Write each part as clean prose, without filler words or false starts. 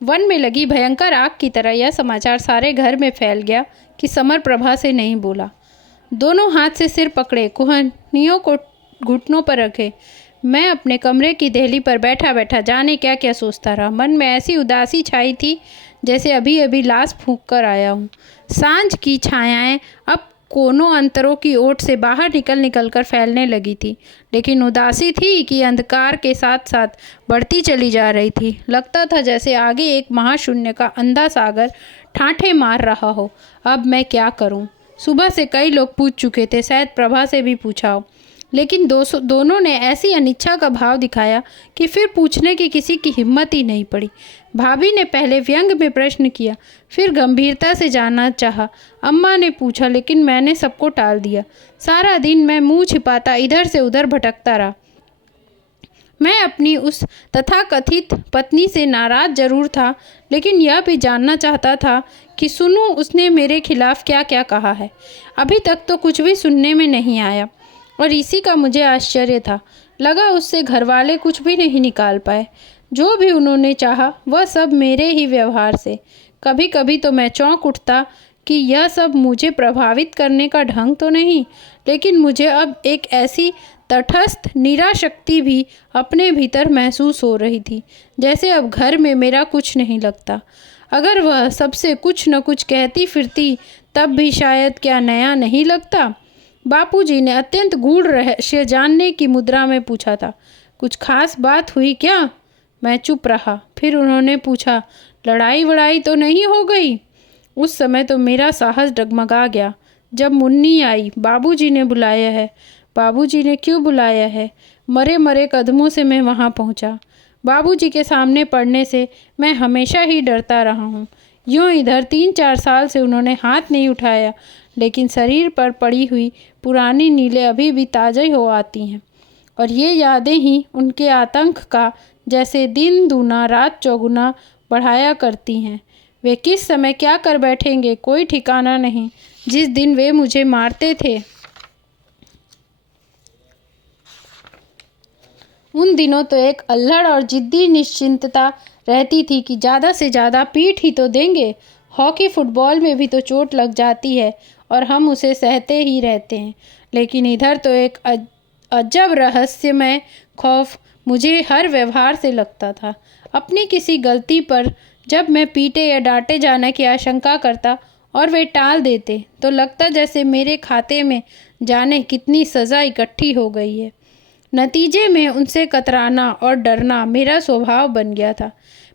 One में लगी भयंकर आग की तरह यह समाचार सारे घर में फैल गया कि समर प्रभा से नहीं बोला। दोनों हाथ से सिर पकड़े, कुहनियों को घुटनों पर रखे, मैं अपने कमरे की देहली पर बैठा बैठा जाने क्या क्या सोचता रहा। मन में ऐसी उदासी छाई थी जैसे अभी अभी लाश फूंक कर आया हूँ। सांझ की छायाएं अब कोनों अंतरों की ओट से बाहर निकल निकल कर फैलने लगी थी, लेकिन उदासी थी कि अंधकार के साथ साथ बढ़ती चली जा रही थी। लगता था जैसे आगे एक महाशून्य का अंधा सागर ठाठे मार रहा हो। अब मैं क्या करूं? सुबह से कई लोग पूछ चुके थे, शायद प्रभा से भी पूछा हो, लेकिन दोनों ने ऐसी अनिच्छा का भाव दिखाया कि फिर पूछने की किसी की हिम्मत ही नहीं पड़ी। भाभी ने पहले व्यंग में प्रश्न किया, फिर गंभीरता से जानना चाहा। अम्मा ने पूछा, लेकिन मैंने सबको टाल दिया। सारा दिन मैं मुंह छिपाता इधर से उधर भटकता रहा। मैं अपनी उस तथाकथित पत्नी से नाराज जरूर था, लेकिन यह भी जानना चाहता था कि सुनूं उसने मेरे खिलाफ क्या क्या कहा है। अभी तक तो कुछ भी सुनने में नहीं आया और इसी का मुझे आश्चर्य था। लगा उससे घरवाले कुछ भी नहीं निकाल पाए। जो भी उन्होंने चाहा वह सब मेरे ही व्यवहार से। कभी कभी तो मैं चौंक उठता कि यह सब मुझे प्रभावित करने का ढंग तो नहीं, लेकिन मुझे अब एक ऐसी तटस्थ निराशक्ति भी अपने भीतर महसूस हो रही थी जैसे अब घर में मेरा कुछ नहीं लगता। अगर वह सबसे कुछ न कुछ कहती फिरती तब भी शायद क्या नया नहीं लगता। बापूजी ने अत्यंत गूढ़ रहस्य जानने की मुद्रा में पूछा था, कुछ खास बात हुई क्या? मैं चुप रहा। फिर उन्होंने पूछा, लड़ाई वड़ाई तो नहीं हो गई? उस समय तो मेरा साहस डगमगा गया। जब मुन्नी आई, बाबूजी ने बुलाया है। बाबूजी ने क्यों बुलाया है? मरे मरे कदमों से मैं वहाँ पहुँचा। बाबूजी के सामने पड़ने से मैं हमेशा ही डरता रहा हूँ। यूँ इधर 3-4 साल से उन्होंने हाथ नहीं उठाया, लेकिन शरीर पर पड़ी हुई पुरानी नीलें अभी भी ताज़ा हो आती हैं, और ये यादें ही उनके आतंक का जैसे दिन दूना रात चौगुना बढ़ाया करती हैं। वे किस समय क्या कर बैठेंगे कोई ठिकाना नहीं। जिस दिन वे मुझे मारते थे उन दिनों तो एक अल्हड़ और जिद्दी निश्चिंतता रहती थी कि ज़्यादा से ज़्यादा पीट ही तो देंगे। हॉकी फुटबॉल में भी तो चोट लग जाती है और हम उसे सहते ही रहते हैं, लेकिन इधर तो एक अजब रहस्यमय खौफ मुझे हर व्यवहार से लगता था। अपनी किसी गलती पर जब मैं पीटे या डांटे जाने की आशंका करता और वे टाल देते तो लगता जैसे मेरे खाते में जाने कितनी सज़ा इकट्ठी हो गई है। नतीजे में उनसे कतराना और डरना मेरा स्वभाव बन गया था।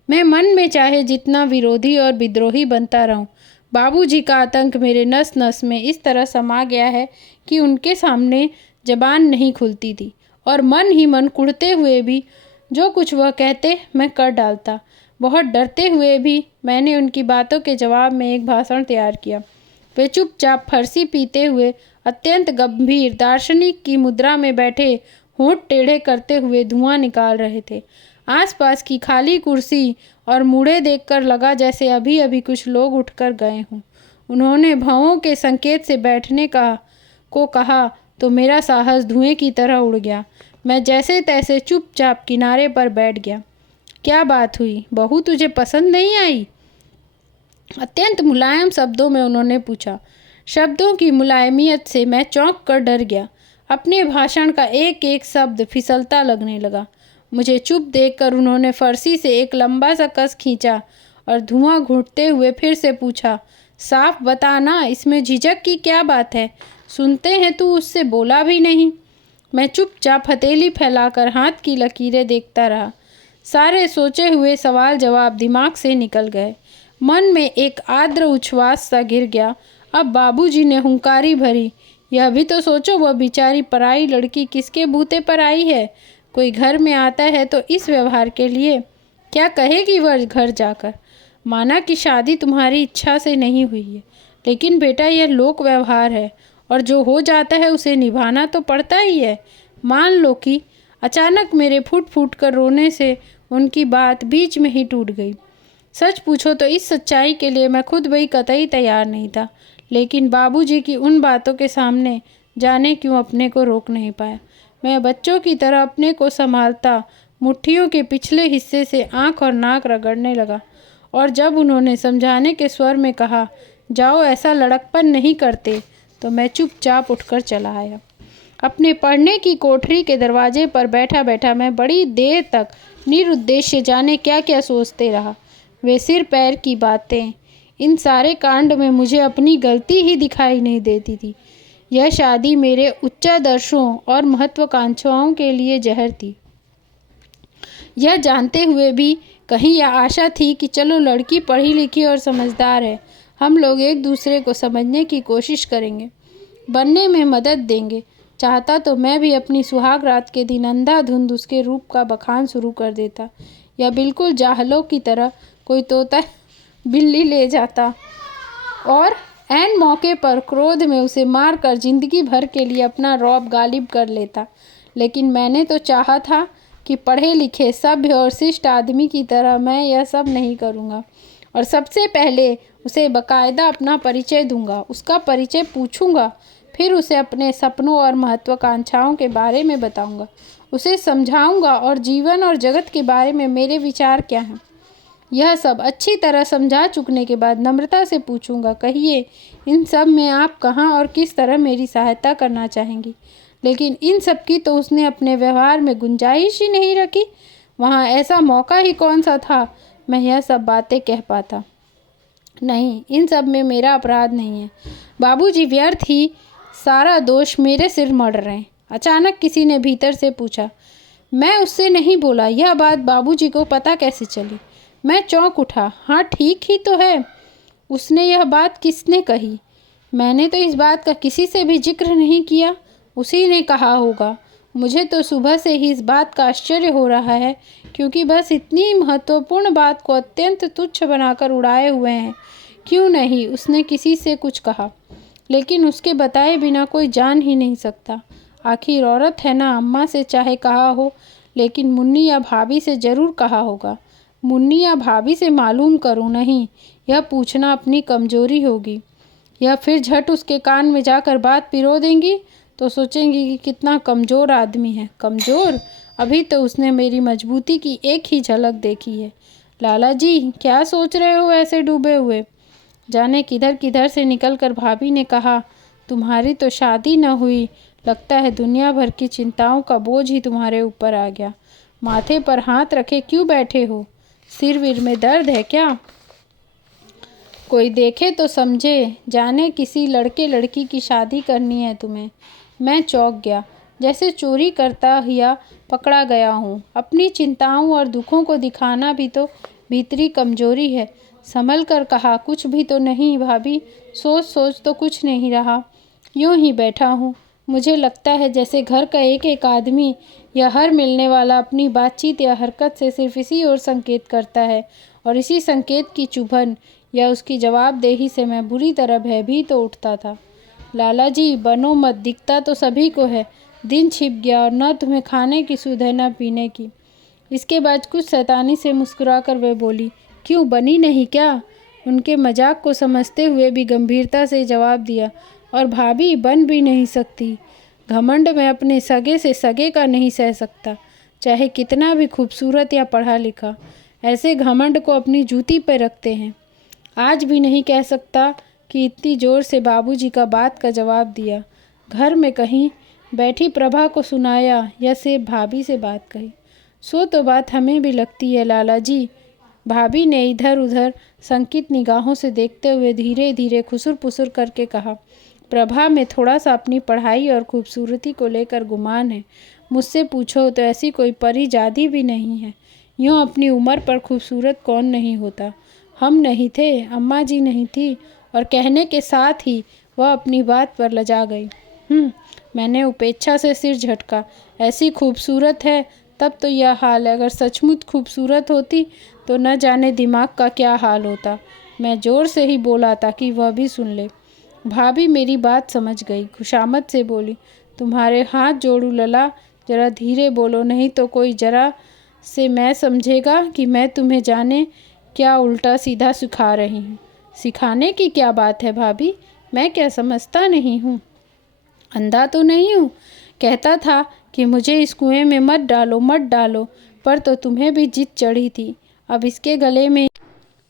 मैं मन में चाहे जितना विरोधी और विद्रोही बनता रहूं, बाबूजी का आतंक मेरे नस नस में इस तरह समा गया है कि उनके सामने जबान नहीं खुलती थी, और मन ही मन कुढ़ते हुए भी जो कुछ वह कहते मैं कर डालता। बहुत डरते हुए भी मैंने उनकी बातों के जवाब में एक भाषण तैयार किया। वे चुपचाप फरसी पीते हुए अत्यंत गंभीर दार्शनिक की मुद्रा में बैठे होंठ टेढ़े करते हुए धुआं निकाल रहे थे। आसपास की खाली कुर्सी और मूढ़े देखकर लगा जैसे अभी अभी कुछ लोग उठकर गए हों। उन्होंने भवों के संकेत से बैठने को कहा तो मेरा साहस धुएं की तरह उड़ गया। मैं जैसे तैसे चुपचाप किनारे पर बैठ गया। क्या बात हुई? बहू तुझे पसंद नहीं आई? अत्यंत मुलायम शब्दों में उन्होंने पूछा। शब्दों की मुलायमियत से मैं चौंक कर डर गया। अपने भाषण का एक एक शब्द फिसलता लगने लगा। मुझे चुप देखकर उन्होंने फरसी से एक लंबा सा कस खींचा और धुआं घूंटते हुए फिर से पूछा, साफ बता ना, इसमें झिझक की क्या बात है? सुनते हैं तू उससे बोला भी नहीं। मैं चुपचाप हथेली फैलाकर हाथ की लकीरें देखता रहा। सारे सोचे हुए सवाल जवाब दिमाग से निकल गए। मन में एक आर्द्र उच्छ्वास सा गिर गया। अब बाबूजी ने हुंकारी भरी, यह भी तो सोचो वह बेचारी पराई लड़की किसके बूते पर आई है। कोई घर में आता है तो इस व्यवहार के लिए क्या कहेगी वह घर जाकर? माना कि शादी तुम्हारी इच्छा से नहीं हुई है, लेकिन बेटा यह लोक व्यवहार है और जो हो जाता है उसे निभाना तो पड़ता ही है। मान लो कि अचानक मेरे फूट फूट कर रोने से उनकी बात बीच में ही टूट गई। सच पूछो तो इस सच्चाई के लिए मैं खुद भी कतई तैयार नहीं था, लेकिन बाबूजी की उन बातों के सामने जाने क्यों अपने को रोक नहीं पाया। मैं बच्चों की तरह अपने को संभालता मुट्ठियों के पिछले हिस्से से आँख और नाक रगड़ने लगा और जब उन्होंने समझाने के स्वर में कहा, जाओ ऐसा लड़कपन नहीं करते, तो मैं चुपचाप उठकर चला आया। अपने पढ़ने की कोठरी के दरवाजे पर बैठा बैठा मैं बड़ी देर तक निरुद्देश्य जाने क्या क्या सोचते रहा। वे सिर पैर की बातें, इन सारे कांड में मुझे अपनी गलती ही दिखाई नहीं देती थी। यह शादी मेरे उच्चादर्शों और महत्वाकांक्षाओं के लिए जहर थी। यह जानते हुए भी कहीं यह आशा थी कि चलो लड़की पढ़ी लिखी और समझदार है, हम लोग एक दूसरे को समझने की कोशिश करेंगे, बनने में मदद देंगे। चाहता तो मैं भी अपनी सुहाग रात के दिन अंधाधुंध उसके रूप का बखान शुरू कर देता, या बिल्कुल जाहलों की तरह कोई तोता बिल्ली ले जाता और ऐन मौके पर क्रोध में उसे मारकर जिंदगी भर के लिए अपना रौब गालिब कर लेता। लेकिन मैंने तो चाहा था कि पढ़े लिखे सभ्य और शिष्ट आदमी की तरह मैं यह सब नहीं करूँगा और सबसे पहले उसे बाकायदा अपना परिचय दूंगा, उसका परिचय पूछूंगा, फिर उसे अपने सपनों और महत्वाकांक्षाओं के बारे में बताऊंगा, उसे समझाऊंगा और जीवन और जगत के बारे में मेरे विचार क्या हैं। यह सब अच्छी तरह समझा चुकने के बाद नम्रता से पूछूंगा, कहिए इन सब में आप कहाँ और किस तरह मेरी सहायता करना चाहेंगी। लेकिन इन सब की तो उसने अपने व्यवहार में गुंजाइश ही नहीं रखी। वहाँ ऐसा मौका ही कौन सा था मैं यह सब बातें कह पाता। नहीं, इन सब में मेरा अपराध नहीं है। बाबूजी व्यर्थ ही सारा दोष मेरे सिर मढ़ रहे हैं। अचानक किसी ने भीतर से पूछा। मैं उससे नहीं बोला। यह बात बाबूजी को पता कैसे चली? मैं चौंक उठा। हाँ, ठीक ही तो है। उसने यह बात किसने कही? मैंने तो इस बात का किसी से भी जिक्र नहीं किया। उसी ने कहा होगा। मुझे तो सुबह से ही इस बात का आश्चर्य हो रहा है, क्योंकि बस इतनी महत्वपूर्ण बात को अत्यंत तुच्छ बनाकर उड़ाए हुए हैं। क्यों नहीं उसने किसी से कुछ कहा? लेकिन उसके बताए बिना कोई जान ही नहीं सकता। आखिर औरत है ना, अम्मा से चाहे कहा हो, लेकिन मुन्नी या भाभी से ज़रूर कहा होगा। मुन्नी या भाभी से मालूम करूं, नहीं, यह पूछना अपनी कमजोरी होगी। यह फिर झट उसके कान में जाकर बात पिरो देंगी तो सोचेंगी कि कितना कमज़ोर आदमी है। कमज़ोर? अभी तो उसने मेरी मजबूती की एक ही झलक देखी है। लाला जी, क्या सोच रहे हो ऐसे डूबे हुए? जाने किधर किधर से निकलकर भाभी ने कहा, तुम्हारी तो शादी न हुई, लगता है दुनिया भर की चिंताओं का बोझ ही तुम्हारे ऊपर आ गया। माथे पर हाथ रखे क्यों बैठे हो? सिर विर में दर्द है क्या? कोई देखे तो समझे, जाने किसी लड़के लड़की की शादी करनी है तुम्हें। मैं चौंक गया, जैसे चोरी करता हुआ पकड़ा गया हूँ। अपनी चिंताओं और दुखों को दिखाना भी तो भीतरी कमजोरी है। संभल कर कहा, कुछ भी तो नहीं भाभी, सोच सोच तो कुछ नहीं रहा, यूं ही बैठा हूँ। मुझे लगता है जैसे घर का एक एक आदमी या हर मिलने वाला अपनी बातचीत या हरकत से सिर्फ इसी ओर संकेत करता है, और इसी संकेत की चुभन या उसकी जवाबदेही से मैं बुरी तरह भयभीत तो उठता था। लाला जी, बनो मत, दिखता तो सभी को है। दिन छिप गया और न तुम्हें खाने की सुध है न पीने की। इसके बाद कुछ शैतानी से मुस्कुराकर वे बोली, क्यों, बनी नहीं क्या? उनके मजाक को समझते हुए भी गंभीरता से जवाब दिया, और भाभी बन भी नहीं सकती। घमंड में अपने सगे से सगे का नहीं सह सकता, चाहे कितना भी खूबसूरत या पढ़ा लिखा। ऐसे घमंड को अपनी जूती पर रखते हैं। आज भी नहीं कह सकता कि इतनी जोर से बाबूजी का बात का जवाब दिया। घर में कहीं बैठी प्रभा को सुनाया या सिर्फ भाभी से बात कही। सो तो बात हमें भी लगती है लाला जी। भाभी ने इधर उधर संकित निगाहों से देखते हुए धीरे धीरे खुसुर पुसुर करके कहा, प्रभा में थोड़ा सा अपनी पढ़ाई और खूबसूरती को लेकर गुमान है। मुझसे पूछो तो ऐसी कोई परी जादी भी नहीं है। यूँ अपनी उम्र पर खूबसूरत कौन नहीं होता। हम नहीं थे, अम्मा जी नहीं थी, और कहने के साथ ही वह अपनी बात पर लजा गई। मैंने उपेक्षा से सिर झटका। ऐसी खूबसूरत है तब तो यह हाल है, अगर सचमुच खूबसूरत होती तो न जाने दिमाग का क्या हाल होता। मैं ज़ोर से ही बोला ताकि वह भी सुन ले। भाभी मेरी बात समझ गई, खुशामद से बोली, तुम्हारे हाथ जोड़ू लला, जरा धीरे बोलो, नहीं तो कोई जरा से मैं समझेगा कि मैं तुम्हें जाने क्या उल्टा सीधा सिखा रही हूँ। सिखाने की क्या बात है भाभी, मैं क्या समझता नहीं हूँ? अंधा तो नहीं हूँ। कहता था कि मुझे इस कुएं में मत डालो मत डालो, पर तो तुम्हें भी जिद चढ़ी थी। अब इसके गले में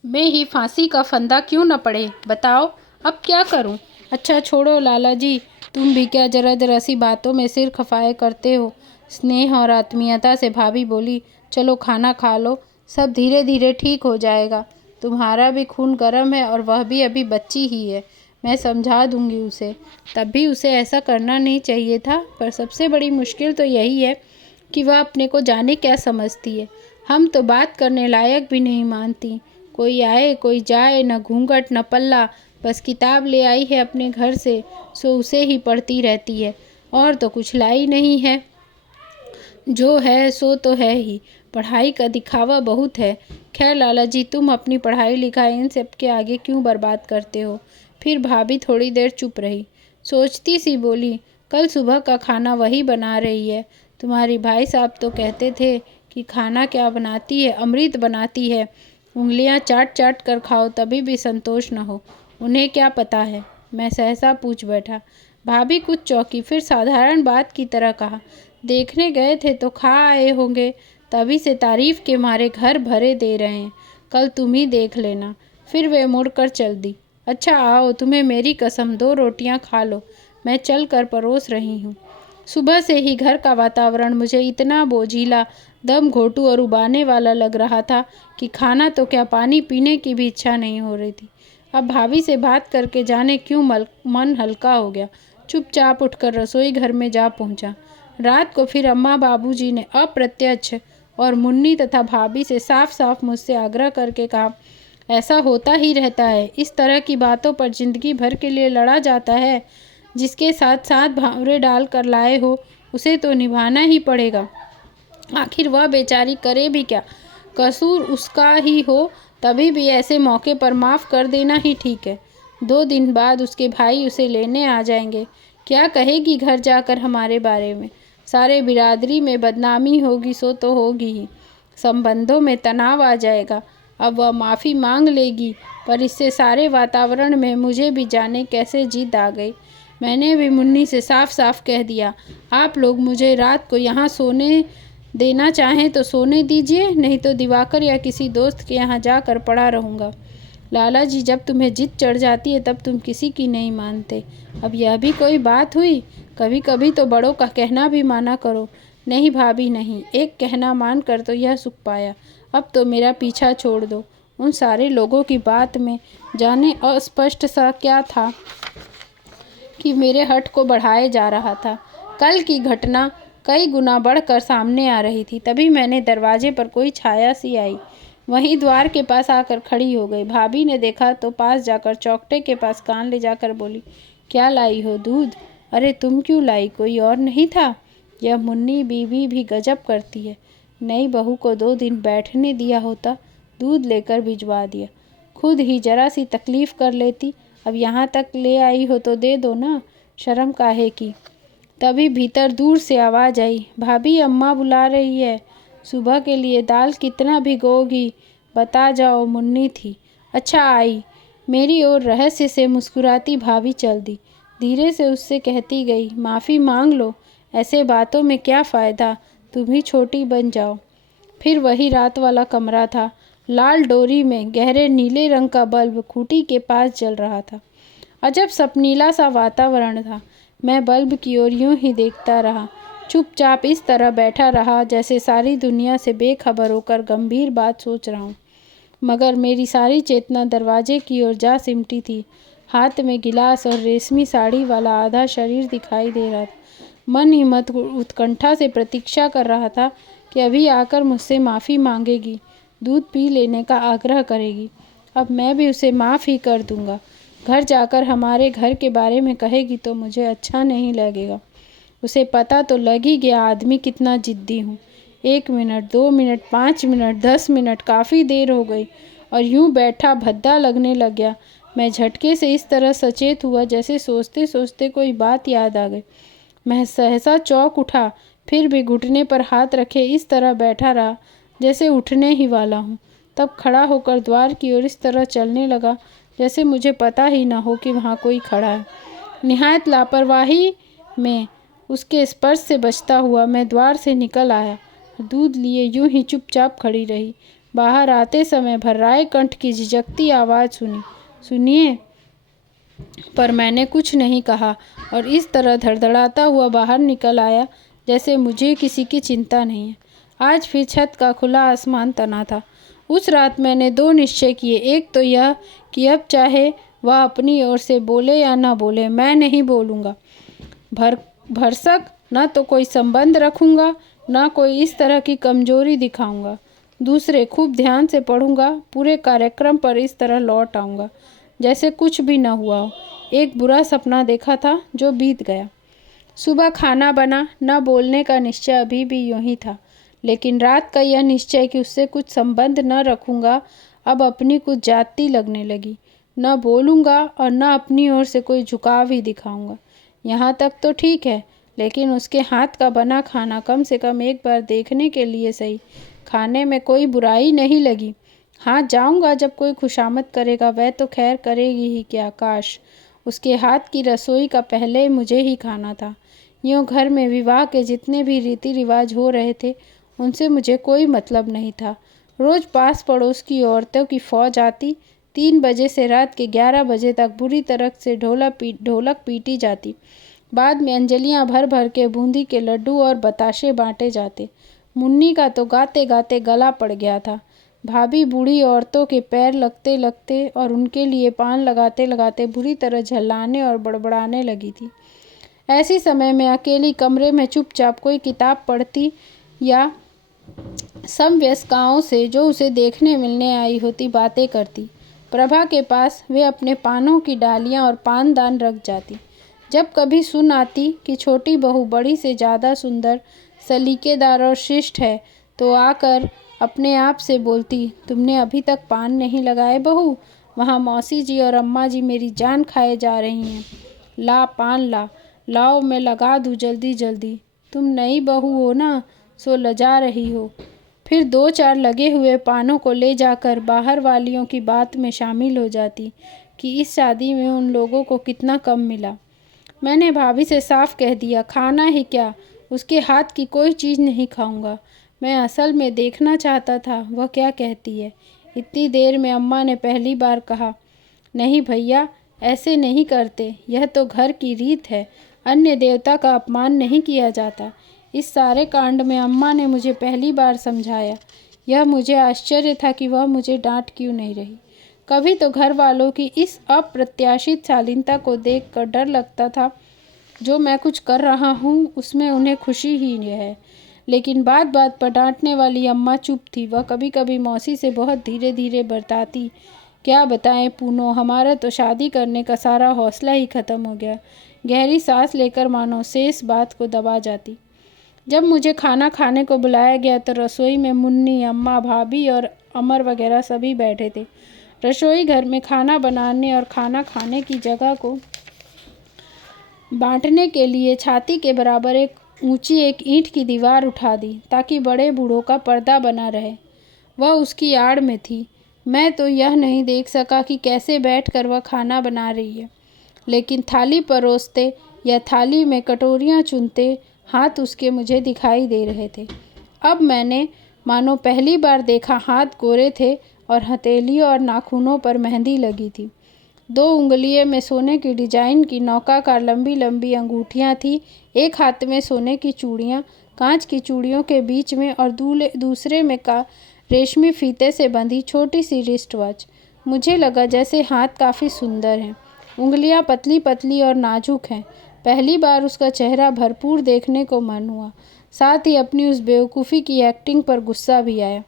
ही फांसी का फंदा क्यों न पड़े? बताओ अब क्या करूं? अच्छा छोड़ो लाला जी, तुम भी क्या जरा जरा सी बातों में सिर खपाए करते हो। स्नेह और आत्मीयता से भाभी बोली, चलो खाना खा लो, सब धीरे धीरे ठीक हो जाएगा। तुम्हारा भी खून गर्म है और वह भी अभी बच्ची ही है, मैं समझा दूंगी उसे। तब भी उसे ऐसा करना नहीं चाहिए था, पर सबसे बड़ी मुश्किल तो यही है कि वह अपने को जाने क्या समझती है। हम तो बात करने लायक भी नहीं मानती। कोई आए कोई जाए, न घूंघट न पल्ला, बस किताब ले आई है अपने घर से, सो उसे ही पढ़ती रहती है, और तो कुछ लाई नहीं है। जो है सो तो है ही, पढ़ाई का दिखावा बहुत है। खैर लाला जी, तुम अपनी पढ़ाई लिखाई इन सब के आगे क्यों बर्बाद करते हो? फिर भाभी थोड़ी देर चुप रही, सोचती सी बोली, कल सुबह का खाना वही बना रही है। तुम्हारी भाई साहब तो कहते थे कि खाना क्या बनाती है, अमृत बनाती है, उंगलियां चाट चाट कर खाओ तभी भी संतोष न हो। उन्हें क्या पता है? मैं सहसा पूछ बैठा। भाभी कुछ चौंकी, फिर साधारण बात की तरह कहा, देखने गए थे तो खा आए होंगे, तभी से तारीफ के मारे घर भरे दे रहे हैं। कल तुम ही देख लेना। फिर वे मुड़कर चल दी। अच्छा आओ, तुम्हें मेरी कसम, 2 रोटियां खा लो, मैं चल कर परोस रही हूँ। सुबह से ही घर का वातावरण मुझे इतना बोझिला, दम घोटू और उबाने वाला लग रहा था कि खाना तो क्या पानी पीने की भी इच्छा नहीं हो रही थी। अब भाभी से बात करके जाने क्यों मन हल्का हो गया। चुपचाप उठकर रसोई घर में जा पहुंचा। रात को फिर अम्मा बाबूजी ने अप्रत्यक्ष और मुन्नी तथा भाभी से साफ साफ मुझसे आग्रह करके कहा, ऐसा होता ही रहता है, इस तरह की बातों पर जिंदगी भर के लिए लड़ा जाता है। जिसके साथ साथ भावरे डाल कर लाए हो उसे तो निभाना ही पड़ेगा। आखिर वह बेचारी करे भी क्या? कसूर उसका ही हो तभी भी ऐसे मौके पर माफ़ कर देना ही ठीक है। 2 दिन बाद उसके भाई उसे लेने आ जाएंगे। क्या कहेगी घर जाकर हमारे बारे में? सारे बिरादरी में बदनामी होगी, सो तो होगी ही, संबंधों में तनाव आ जाएगा। अब वह माफ़ी मांग लेगी, पर इससे सारे वातावरण में मुझे भी जाने कैसे जिद आ गई। मैंने भी मुन्नी से साफ साफ कह दिया, आप लोग मुझे रात को यहाँ सोने देना चाहें तो सोने दीजिए, नहीं तो दिवाकर या किसी दोस्त के यहाँ जाकर पड़ा रहूँगा। लाला जी, जब तुम्हें जिद चढ़ जाती है तब तुम किसी की नहीं मानते। अब यह भी कोई बात हुई? कभी कभी तो बड़ों का कहना भी माना करो। नहीं भाभी नहीं, एक कहना मान कर तो यह सुख पाया। अब तो मेरा पीछा छोड़ दो। उन सारे लोगों की बात में जाने अस्पष्ट सा क्या था कि मेरे हट को बढ़ाए जा रहा था। कल की घटना कई गुना बढ़कर सामने आ रही थी। तभी मैंने दरवाजे पर कोई छाया सी आई, वहीं द्वार के पास आकर खड़ी हो गई। भाभी ने देखा तो पास जाकर चौखटे के पास कान ले जाकर बोली, क्या लाई हो? दूध? अरे तुम क्यों लाई, कोई और नहीं था? यह मुन्नी बीवी भी गजब करती है, नई बहू को 2 दिन बैठने दिया होता, दूध लेकर भिजवा दिया। खुद ही जरा सी तकलीफ कर लेती। अब यहाँ तक ले आई हो तो दे दो ना, शर्म काहे की। तभी भीतर दूर से आवाज़ आई, भाभी अम्मा बुला रही है, सुबह के लिए दाल कितना भिगोगी, बता जाओ। मुन्नी थी। अच्छा आई। मेरी ओर रहस्य से मुस्कुराती भाभी चल दी। धीरे से उससे कहती गई, माफ़ी मांग लो, ऐसे बातों में क्या फ़ायदा, तुम ही छोटी बन जाओ। फिर वही रात वाला कमरा था। लाल डोरी में गहरे नीले रंग का बल्ब खूंटी के पास जल रहा था। अजब सपनीला सा वातावरण था। मैं बल्ब की ओर यूं ही देखता रहा, चुपचाप इस तरह बैठा रहा जैसे सारी दुनिया से बेखबर होकर गंभीर बात सोच रहा हूँ। मगर मेरी सारी चेतना दरवाजे की ओर जा सिमटी थी। हाथ में गिलास और रेशमी साड़ी वाला आधा शरीर दिखाई दे रहा था। मन ही मत उत्कंठा से प्रतीक्षा कर रहा था कि अभी आकर मुझसे माफ़ी मांगेगी, दूध पी लेने का आग्रह करेगी। अब मैं भी उसे माफ़ ही कर दूंगा। घर जाकर हमारे घर के बारे में कहेगी तो मुझे अच्छा नहीं लगेगा। उसे पता तो लग ही गया आदमी कितना जिद्दी हूँ। 1 मिनट, 2 मिनट, 5 मिनट, 10 मिनट, काफ़ी देर हो गई और यूं बैठा भद्दा लगने लग गया। मैं झटके से इस तरह सचेत हुआ जैसे सोचते सोचते कोई बात याद आ गई। मैं सहसा चौंक उठा, फिर भी घुटने पर हाथ रखे इस तरह बैठा रहा जैसे उठने ही वाला हूँ। तब खड़ा होकर द्वार की ओर इस तरह चलने लगा जैसे मुझे पता ही न हो कि वहाँ कोई खड़ा है। निहायत लापरवाही में उसके स्पर्श से बचता हुआ मैं द्वार से निकल आया। दूध लिए यूं ही चुपचाप खड़ी रही। बाहर आते समय भर्राए कंठ की झिझकती आवाज़ सुनी, सुनिए। पर मैंने कुछ नहीं कहा और इस तरह धड़धड़ाता हुआ बाहर निकल आया जैसे मुझे किसी की चिंता नहीं है। आज फिर छत का खुला आसमान तना था। उस रात मैंने 2 निश्चय किए। एक तो यह कि अब चाहे वह अपनी ओर से बोले या ना बोले, मैं नहीं बोलूँगा। भरसक न तो कोई संबंध रखूँगा, न कोई इस तरह की कमजोरी दिखाऊँगा। दूसरे, खूब ध्यान से पढ़ूँगा, पूरे कार्यक्रम पर इस तरह लौट आऊँगा जैसे कुछ भी न हुआ हो। एक बुरा सपना देखा था जो बीत गया। सुबह खाना बना। न बोलने का निश्चय अभी भी यूं ही था, लेकिन रात का यह निश्चय कि उससे कुछ संबंध न रखूँगा अब अपनी कुछ जाती लगने लगी। न बोलूँगा और न अपनी ओर से कोई झुकाव ही दिखाऊँगा। यहाँ तक तो ठीक है, लेकिन उसके हाथ का बना खाना कम से कम एक बार देखने के लिए सही। खाने में कोई बुराई नहीं लगी। हाँ, जाऊँगा जब कोई खुशामद करेगा, वह तो खैर करेगी ही क्या। काश उसके हाथ की रसोई का पहले मुझे ही खाना था। यूँ घर में विवाह के जितने भी रीति रिवाज हो रहे थे उनसे मुझे कोई मतलब नहीं था। रोज़ पास पड़ोस की औरतों की फ़ौज आती। 3 बजे से रात के 11 बजे तक बुरी तरह से ढोलक पीटी जाती। बाद में अंजलियां भर भर के बूंदी के लड्डू और बताशे बांटे जाते। मुन्नी का तो गाते गाते गला पड़ गया था। भाभी बूढ़ी औरतों के पैर लगते लगते और उनके लिए पान लगाते लगाते बुरी तरह झल्लाने और बड़बड़ाने लगी थी। ऐसी समय में अकेली कमरे में चुपचाप कोई किताब पढ़ती या समवयस्काओं से जो उसे देखने मिलने आई होती बातें करती। प्रभा के पास वे अपने पानों की डालियां और पानदान रख जाती। जब कभी सुन आती कि छोटी बहू बड़ी से ज़्यादा सुंदर, सलीकेदार और शिष्ट है, तो आकर अपने आप से बोलती, तुमने अभी तक पान नहीं लगाए बहू? वहाँ मौसी जी और अम्मा जी मेरी जान खाए जा रही हैं। ला पान ला, लाओ मैं लगा दूँ जल्दी जल्दी। तुम नई बहू हो ना, सो लजा रही हो। फिर 2-4 लगे हुए पानों को ले जाकर बाहर वालियों की बात में शामिल हो जाती कि इस शादी में उन लोगों को कितना कम मिला। मैंने भाभी से साफ कह दिया, खाना ही क्या, उसके हाथ की कोई चीज़ नहीं खाऊंगा। मैं असल में देखना चाहता था वह क्या कहती है। इतनी देर में अम्मा ने पहली बार कहा, नहीं भैया, ऐसे नहीं करते, यह तो घर की रीत है, अन्य देवता का अपमान नहीं किया जाता। इस सारे कांड में अम्मा ने मुझे पहली बार समझाया। यह मुझे आश्चर्य था कि वह मुझे डांट क्यों नहीं रही। कभी तो घर वालों की इस अप्रत्याशित शालीनता को देखकर डर लगता था। जो मैं कुछ कर रहा हूँ उसमें उन्हें खुशी ही है। लेकिन बात बात पर डांटने वाली अम्मा चुप थी। वह कभी कभी मौसी से बहुत धीरे धीरे बरताती। क्या बताएं पूनो, हमारा तो शादी करने का सारा हौसला ही ख़त्म हो गया। गहरी सांस लेकर मानो शेष बात को दबा जाती। जब मुझे खाना खाने को बुलाया गया तो रसोई में मुन्नी, अम्मा, भाभी और अमर वगैरह सभी बैठे थे। रसोई घर में खाना बनाने और खाना खाने की जगह को बांटने के लिए छाती के बराबर एक ईंट की दीवार उठा दी ताकि बड़े बूढ़ों का पर्दा बना रहे। वह उसकी आड़ में थी। मैं तो यह नहीं देख सका कि कैसे बैठकर वह खाना बना रही है, लेकिन थाली परोसते या थाली में कटोरियाँ चुनते हाथ उसके मुझे दिखाई दे रहे थे। अब मैंने मानो पहली बार देखा, हाथ गोरे थे और हथेलियों और नाखूनों पर मेहंदी लगी थी। 2 उंगलियों में सोने की डिजाइन की नौकाकार लंबी लंबी अंगूठियाँ थी। एक हाथ में सोने की चूड़ियाँ, कांच की चूड़ियों के बीच में, और दूसरे में का रेशमी फीते से बंधी छोटी सी रिस्ट वॉच। मुझे लगा जैसे हाथ काफ़ी सुंदर हैं। उंगलियां पतली पतली और नाजुक हैं। पहली बार उसका चेहरा भरपूर देखने को मन हुआ। साथ ही अपनी उस बेवकूफ़ी की एक्टिंग पर गुस्सा भी आया।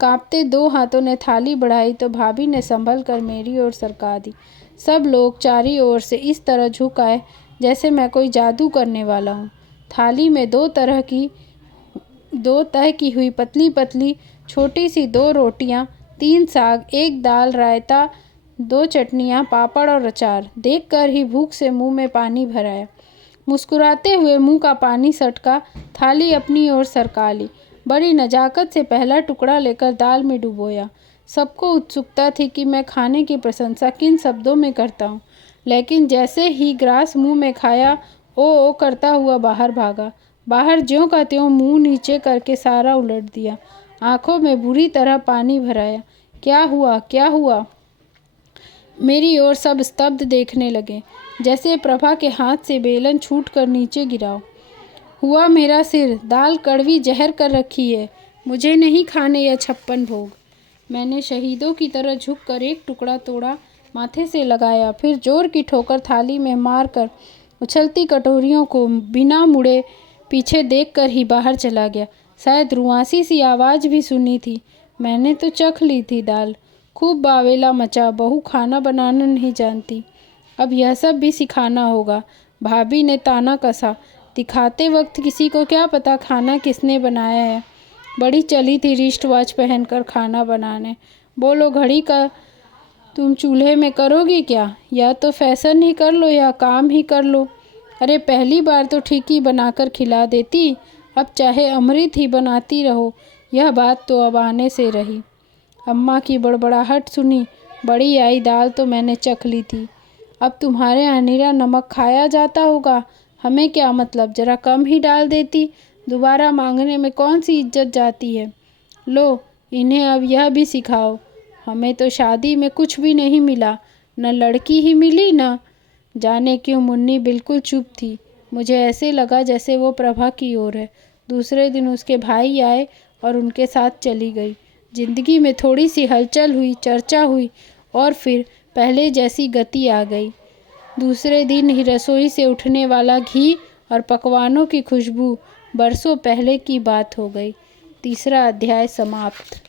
कांपते 2 हाथों ने थाली बढ़ाई तो भाभी ने संभल कर मेरी ओर सरका दी। सब लोग चारों ओर से इस तरह झुक आए जैसे मैं कोई जादू करने वाला हूँ। थाली में 2 तह की हुई पतली पतली छोटी सी 2 रोटियाँ, 3 साग, 1 दाल, रायता, 2 चटनियाँ, पापड़ और अचार। देखकर ही भूख से मुंह में पानी भर आया। मुस्कुराते हुए मुंह का पानी सटका, थाली अपनी ओर सरका ली। बड़ी नजाकत से पहला टुकड़ा लेकर दाल में डुबोया। सबको उत्सुकता थी कि मैं खाने की प्रशंसा किन शब्दों में करता हूँ, लेकिन जैसे ही ग्रास मुंह में खाया, ओ करता हुआ बाहर भागा। बाहर ज्यों का त्यों मुंह नीचे करके सारा उलट दिया। आंखों में बुरी तरह पानी भर आया। क्या हुआ, क्या हुआ? मेरी ओर सब स्तब्ध देखने लगे, जैसे प्रभा के हाथ से बेलन छूटकर नीचे गिरा हो। हुआ मेरा सिर, दाल कड़वी जहर कर रखी है, मुझे नहीं खाने यह 56 भोग। मैंने शहीदों की तरह झुककर एक टुकड़ा तोड़ा, माथे से लगाया, फिर जोर की ठोकर थाली में मारकर उछलती कटोरियों को बिना मुड़े पीछे देखकर ही बाहर चला गया। शायद रुआसी सी आवाज़ भी सुनी थी। मैंने तो चख ली थी दाल। खूब बावेला मचा, बहू खाना बनाना नहीं जानती, अब यह सब भी सिखाना होगा। भाभी ने ताना कसा। दिखाते वक्त किसी को क्या पता खाना किसने बनाया है। बड़ी चली थी रिस्ट वॉच पहनकर खाना बनाने। बोलो घड़ी का तुम चूल्हे में करोगी क्या? या तो फैशन ही कर लो या काम ही कर लो। अरे पहली बार तो ठीक ही बनाकर खिला देती, अब चाहे अमृत ही बनाती रहो। यह बात तो अब आने से रही। अम्मा की बड़बड़ाहट सुनी। बड़ी आई दाल तो मैंने चख ली थी। अब तुम्हारे यहाँ निरा नमक खाया जाता होगा, हमें क्या मतलब, जरा कम ही डाल देती। दोबारा मांगने में कौन सी इज्जत जाती है। लो इन्हें अब यह भी सिखाओ। हमें तो शादी में कुछ भी नहीं मिला, न लड़की ही मिली न। जाने क्यों मुन्नी बिल्कुल चुप थी। मुझे ऐसे लगा जैसे वो प्रभा की ओर है। दूसरे दिन उसके भाई आए और उनके साथ चली गई। जिंदगी में थोड़ी सी हलचल हुई, चर्चा हुई और फिर पहले जैसी गति आ गई। दूसरे दिन ही रसोई से उठने वाला घी और पकवानों की खुशबू बरसों पहले की बात हो गई। तीसरा अध्याय समाप्त।